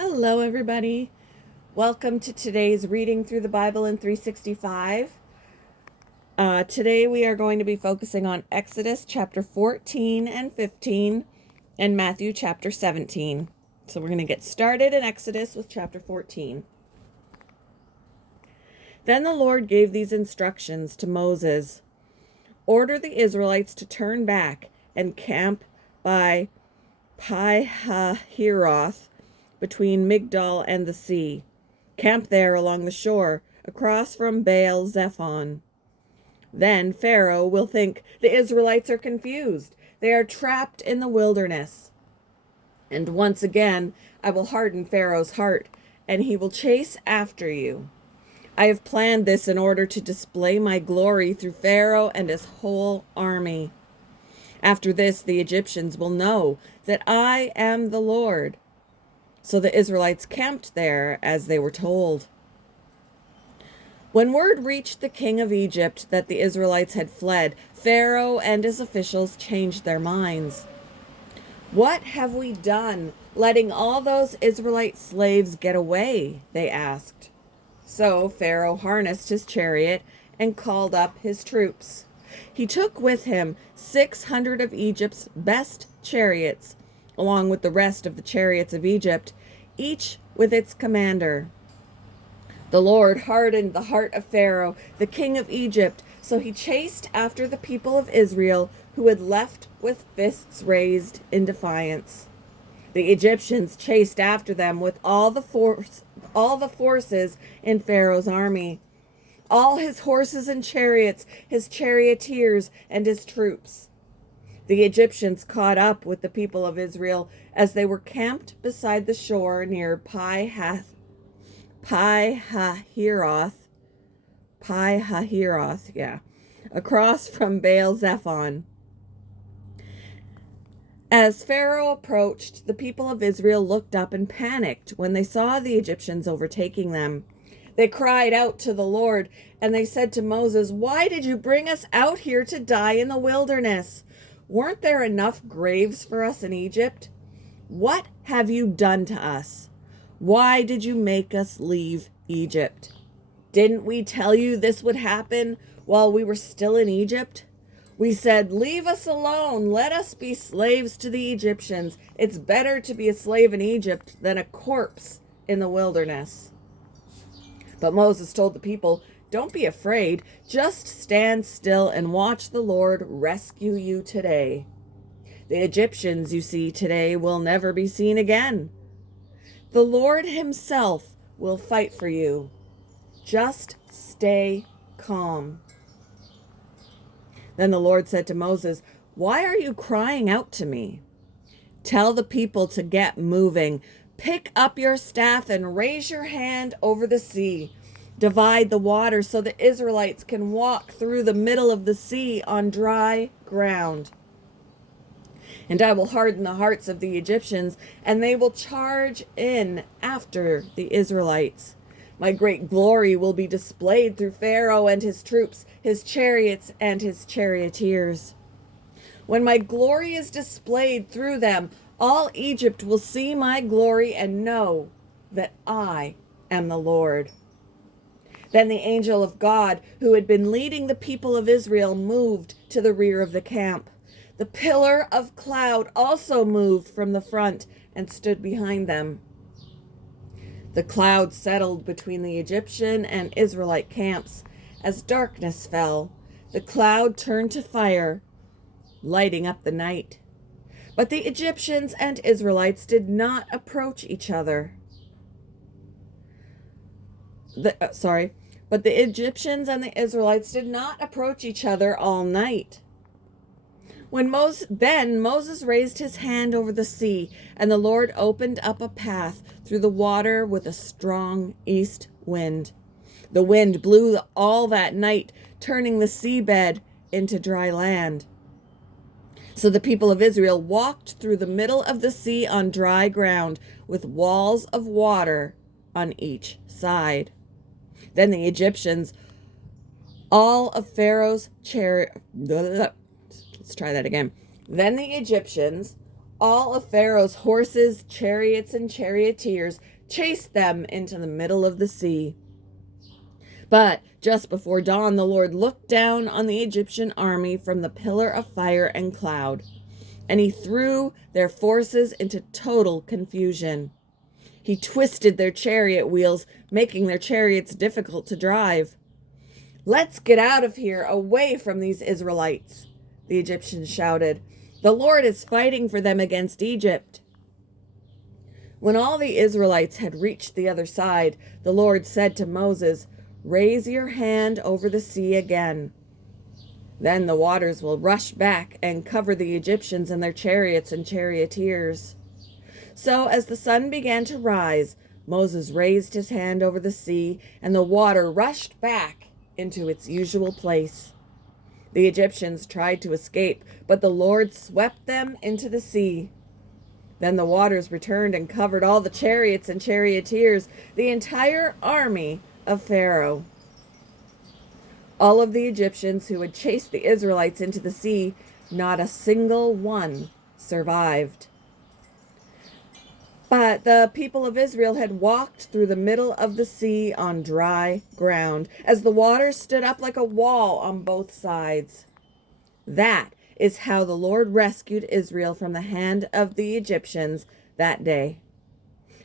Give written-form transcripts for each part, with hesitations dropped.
Hello, everybody. Welcome to today's reading through the Bible in 365. Today we are going to be focusing on Exodus chapter 14 and 15 and Matthew chapter 17. So we're going to get started in Exodus with chapter 14. Then the Lord gave these instructions to Moses. Order the Israelites to turn back and camp by Pi-hahiroth, between Migdol and the sea. Camp there along the shore, across from Baal Zephon. Then Pharaoh will think the Israelites are confused. They are trapped in the wilderness. And once again, I will harden Pharaoh's heart, and he will chase after you. I have planned this in order to display my glory through Pharaoh and his whole army. After this, the Egyptians will know that I am the Lord. So the Israelites camped there as they were told. When word reached the king of Egypt that the Israelites had fled, Pharaoh and his officials changed their minds. "What have we done, letting all those Israelite slaves get away?" they asked. So Pharaoh harnessed his chariot and called up his troops. He took with him 600 of Egypt's best chariots, along with the rest of the chariots of Egypt, each with its commander. The Lord hardened the heart of Pharaoh, the king of Egypt, so he chased after the people of Israel, who had left with fists raised in defiance. The Egyptians chased after them with all the forces in Pharaoh's army, all his horses and chariots, his charioteers, and his troops. The Egyptians caught up with the people of Israel as they were camped beside the shore near Pi-hahiroth, across from Baal Zephon. As Pharaoh approached, the people of Israel looked up and panicked when they saw the Egyptians overtaking them. They cried out to the Lord, and they said to Moses, "Why did you bring us out here to die in the wilderness? Weren't there enough graves for us in Egypt? What have you done to us? Why did you make us leave Egypt? Didn't we tell you this would happen while we were still in Egypt? We said, 'Leave us alone. Let us be slaves to the Egyptians. It's better to be a slave in Egypt than a corpse in the wilderness.'" But Moses told the people, "Don't be afraid. Just stand still and watch the Lord rescue you today. The Egyptians you see today will never be seen again. The Lord himself will fight for you. Just stay calm." Then the Lord said to Moses, "Why are you crying out to me? Tell the people to get moving. Pick up your staff and raise your hand over the sea. Divide the water so the Israelites can walk through the middle of the sea on dry ground. And I will harden the hearts of the Egyptians, and they will charge in after the Israelites. My great glory will be displayed through Pharaoh and his troops, his chariots and his charioteers. When my glory is displayed through them, all Egypt will see my glory and know that I am the Lord." Then the angel of God, who had been leading the people of Israel, moved to the rear of the camp. The pillar of cloud also moved from the front and stood behind them. The cloud settled between the Egyptian and Israelite camps. As darkness fell, the cloud turned to fire, lighting up the night. But the Egyptians and Israelites did not approach each other. But the Egyptians and the Israelites did not approach each other all night. Then Moses raised his hand over the sea, and the Lord opened up a path through the water with a strong east wind. The wind blew all that night, turning the seabed into dry land. So the people of Israel walked through the middle of the sea on dry ground, with walls of water on each side. Then the Egyptians, all of Pharaoh's let's try that again. Then the Egyptians, All of Pharaoh's horses, chariots, and charioteers chased them into the middle of the sea. But just before dawn, the Lord looked down on the Egyptian army from the pillar of fire and cloud, and he threw their forces into total confusion. He twisted their chariot wheels, making their chariots difficult to drive. "Let's get out of here, away from these Israelites," the Egyptians shouted. "The Lord is fighting for them against Egypt." When all the Israelites had reached the other side, the Lord said to Moses, "Raise your hand over the sea again. Then the waters will rush back and cover the Egyptians and their chariots and charioteers." So as the sun began to rise, Moses raised his hand over the sea, and the water rushed back into its usual place. The Egyptians tried to escape, but the Lord swept them into the sea. Then the waters returned and covered all the chariots and charioteers, the entire army of Pharaoh. All of the Egyptians who had chased the Israelites into the sea, not a single one survived. But the people of Israel had walked through the middle of the sea on dry ground, as the waters stood up like a wall on both sides. That is how the Lord rescued Israel from the hand of the Egyptians that day.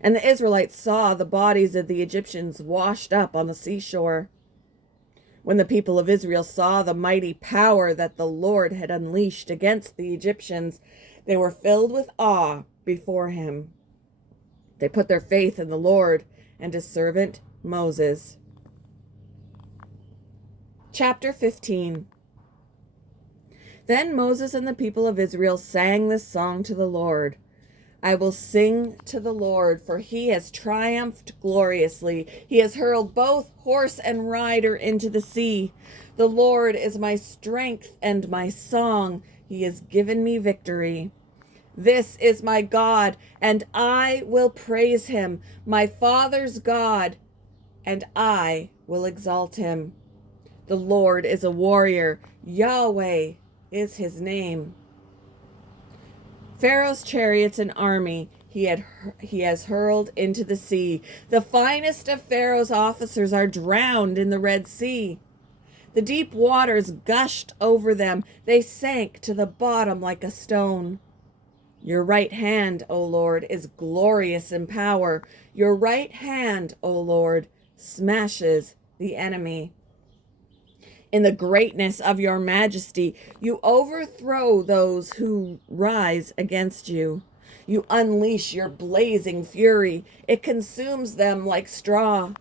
And the Israelites saw the bodies of the Egyptians washed up on the seashore. When the people of Israel saw the mighty power that the Lord had unleashed against the Egyptians, they were filled with awe before him. They put their faith in the Lord and his servant Moses. Chapter 15. Then Moses and the people of Israel sang this song to the Lord. "I will sing to the Lord, for he has triumphed gloriously. He has hurled both horse and rider into the sea. The Lord is my strength and my song. He has given me victory. This is my God, and I will praise him, my father's God, and I will exalt him. The Lord is a warrior. Yahweh is his name. Pharaoh's chariots and army he has hurled into the sea. The finest of Pharaoh's officers are drowned in the Red Sea. The deep waters gushed over them. They sank to the bottom like a stone. Your right hand, O Lord, is glorious in power. Your right hand, O Lord, smashes the enemy. In the greatness of your majesty, you overthrow those who rise against you. You unleash your blazing fury. It consumes them like straw.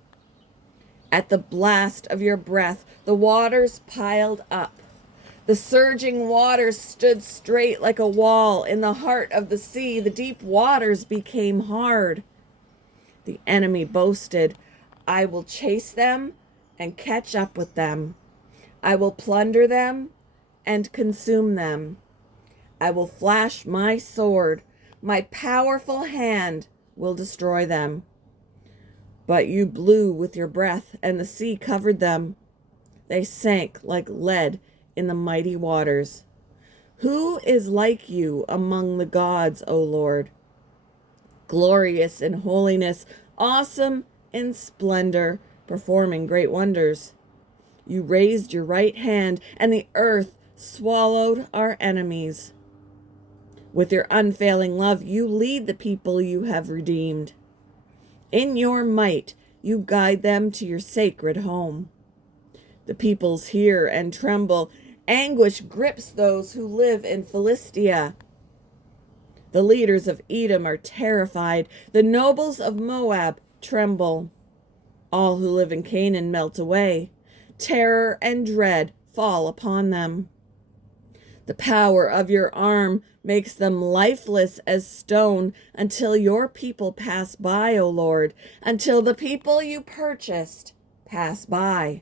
At the blast of your breath, the waters piled up. The surging waters stood straight like a wall. In the heart of the sea, the deep waters became hard. The enemy boasted, "I will chase them and catch up with them. I will plunder them and consume them. I will flash my sword. My powerful hand will destroy them." But you blew with your breath, and the sea covered them. They sank like lead in the mighty waters. Who is like you among the gods, O Lord? Glorious in holiness, awesome in splendor, performing great wonders. You raised your right hand, and the earth swallowed our enemies. With your unfailing love, you lead the people you have redeemed. In your might, you guide them to your sacred home. The peoples hear and tremble. Anguish grips those who live in Philistia. The leaders of Edom are terrified. The nobles of Moab tremble. All who live in Canaan melt away. Terror and dread fall upon them. The power of your arm makes them lifeless as stone until your people pass by, O Lord, until the people you purchased pass by.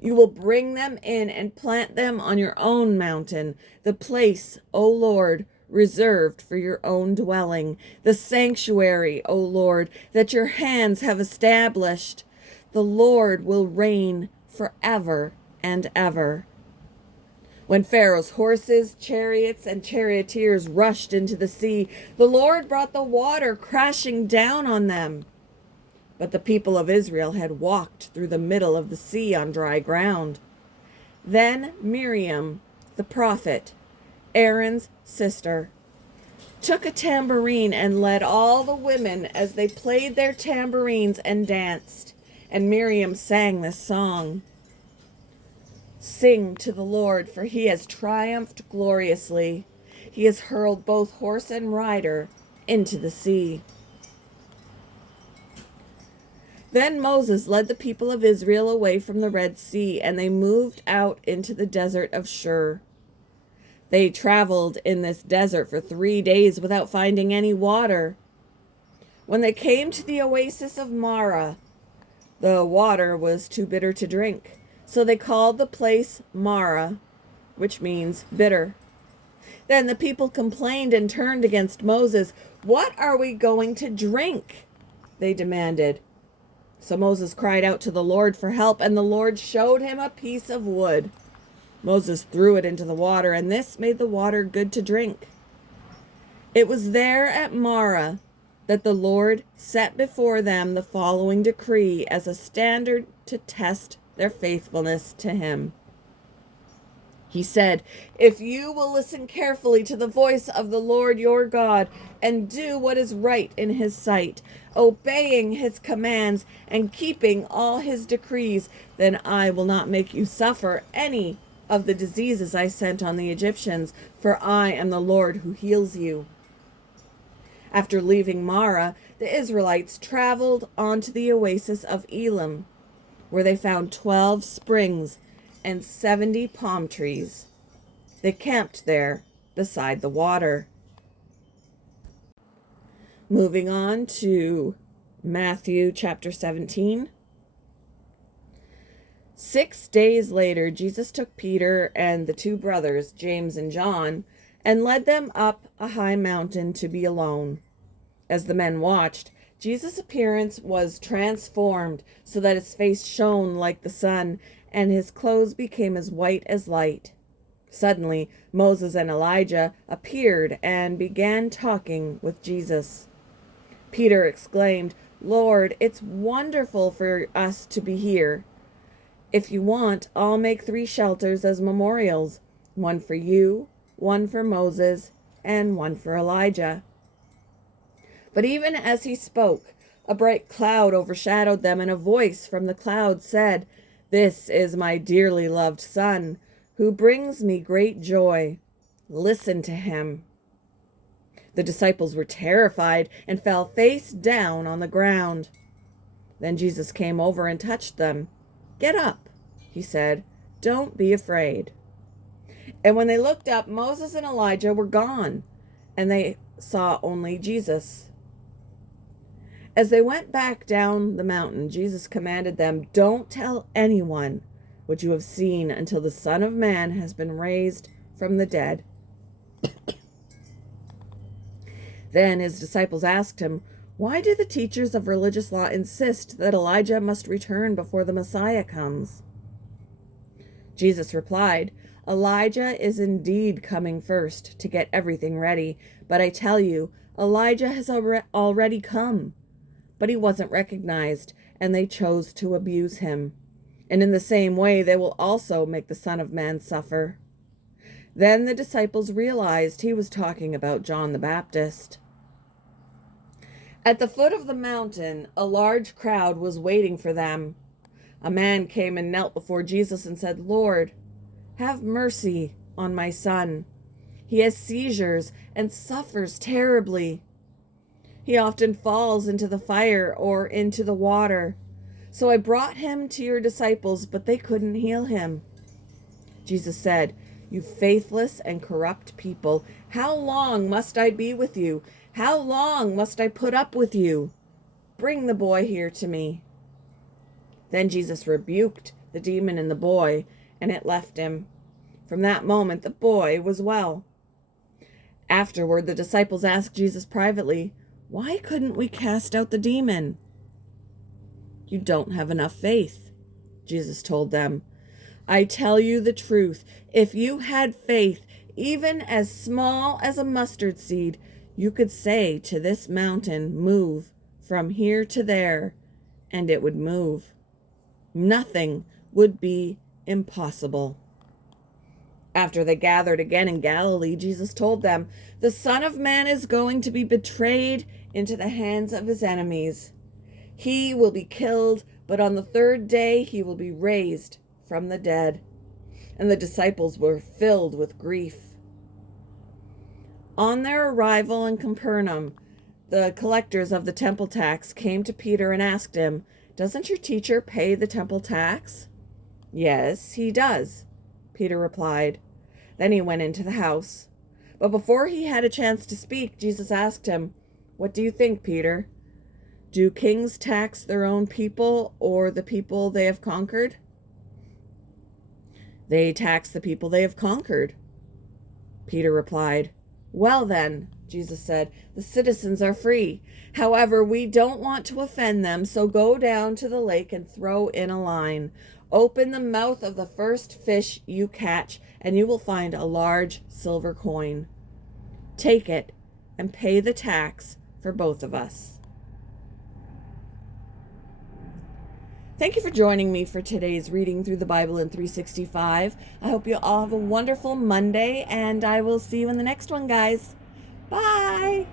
You will bring them in and plant them on your own mountain, the place, O Lord, reserved for your own dwelling, the sanctuary, O Lord, that your hands have established. The Lord will reign forever and ever. When Pharaoh's horses, chariots, and charioteers rushed into the sea, the Lord brought the water crashing down on them. But the people of Israel had walked through the middle of the sea on dry ground. Then Miriam, the prophet, Aaron's sister, took a tambourine and led all the women as they played their tambourines and danced. And Miriam sang this song: "Sing to the Lord, for he has triumphed gloriously. He has hurled both horse and rider into the sea." Then Moses led the people of Israel away from the Red Sea, and they moved out into the desert of Shur. They traveled in this desert for 3 days without finding any water. When they came to the oasis of Marah, the water was too bitter to drink, so they called the place Marah, which means bitter. Then the people complained and turned against Moses. "What are we going to drink?" they demanded. So Moses cried out to the Lord for help, and the Lord showed him a piece of wood. Moses threw it into the water, and this made the water good to drink. It was there at Marah that the Lord set before them the following decree as a standard to test their faithfulness to him. He said, "If you will listen carefully to the voice of the Lord your God and do what is right in his sight, obeying his commands and keeping all his decrees, then I will not make you suffer any of the diseases I sent on the Egyptians, for I am the Lord who heals you." After leaving Marah, the Israelites traveled on to the oasis of Elim, where they found 12 springs and 70 palm trees. They camped there beside the water. Moving on to Matthew chapter 17. 6 days later, Jesus took Peter and the 2 brothers, James and John, and led them up a high mountain to be alone. As the men watched, Jesus' appearance was transformed so that his face shone like the sun, and his clothes became as white as light. Suddenly, Moses and Elijah appeared and began talking with Jesus. Peter exclaimed, "Lord, it's wonderful for us to be here. If you want, I'll make 3 shelters as memorials, one for you, one for Moses, and one for Elijah." But even as he spoke, a bright cloud overshadowed them, and a voice from the cloud said, "This is my dearly loved Son, who brings me great joy. Listen to him." The disciples were terrified and fell face down on the ground. Then Jesus came over and touched them. "Get up," he said. "Don't be afraid." And when they looked up, Moses and Elijah were gone, and they saw only Jesus. As they went back down the mountain, Jesus commanded them, "Don't tell anyone what you have seen until the Son of Man has been raised from the dead." Then his disciples asked him, "Why do the teachers of religious law insist that Elijah must return before the Messiah comes?" Jesus replied, "Elijah is indeed coming first to get everything ready, but I tell you, Elijah has already come. But he wasn't recognized, and they chose to abuse him. And in the same way, they will also make the Son of Man suffer." Then the disciples realized he was talking about John the Baptist. At the foot of the mountain, a large crowd was waiting for them. A man came and knelt before Jesus and said, "Lord, have mercy on my son. He has seizures and suffers terribly. He often falls into the fire or into the water. So I brought him to your disciples, but they couldn't heal him." Jesus said, "You faithless and corrupt people, how long must I be with you? How long must I put up with you? Bring the boy here to me." Then Jesus rebuked the demon in the boy, and it left him. From that moment, the boy was well. Afterward, the disciples asked Jesus privately, "Why couldn't we cast out the demon?" "You don't have enough faith," Jesus told them. I tell you the truth, if you had faith, even as small as a mustard seed, you could say to this mountain, move from here to there, and it would move. Nothing would be impossible. After they gathered again in Galilee, Jesus told them, the Son of Man is going to be betrayed into the hands of his enemies. He will be killed, but on the third day he will be raised from the dead. And the disciples were filled with grief. On their arrival in Capernaum, the collectors of the temple tax came to Peter and asked him, doesn't your teacher pay the temple tax? Yes, he does, Peter replied. Then he went into the house. But before he had a chance to speak, Jesus asked him, what do you think, Peter? Do kings tax their own people or the people they have conquered? They tax the people they have conquered, Peter replied. Well then, Jesus said, the citizens are free. However, we don't want to offend them, so go down to the lake and throw in a line. Open the mouth of the first fish you catch, and you will find a large silver coin. Take it and pay the tax for both of us. Thank you for joining me for today's reading through the Bible in 365. I hope you all have a wonderful Monday, and I will see you in the next one, guys. Bye!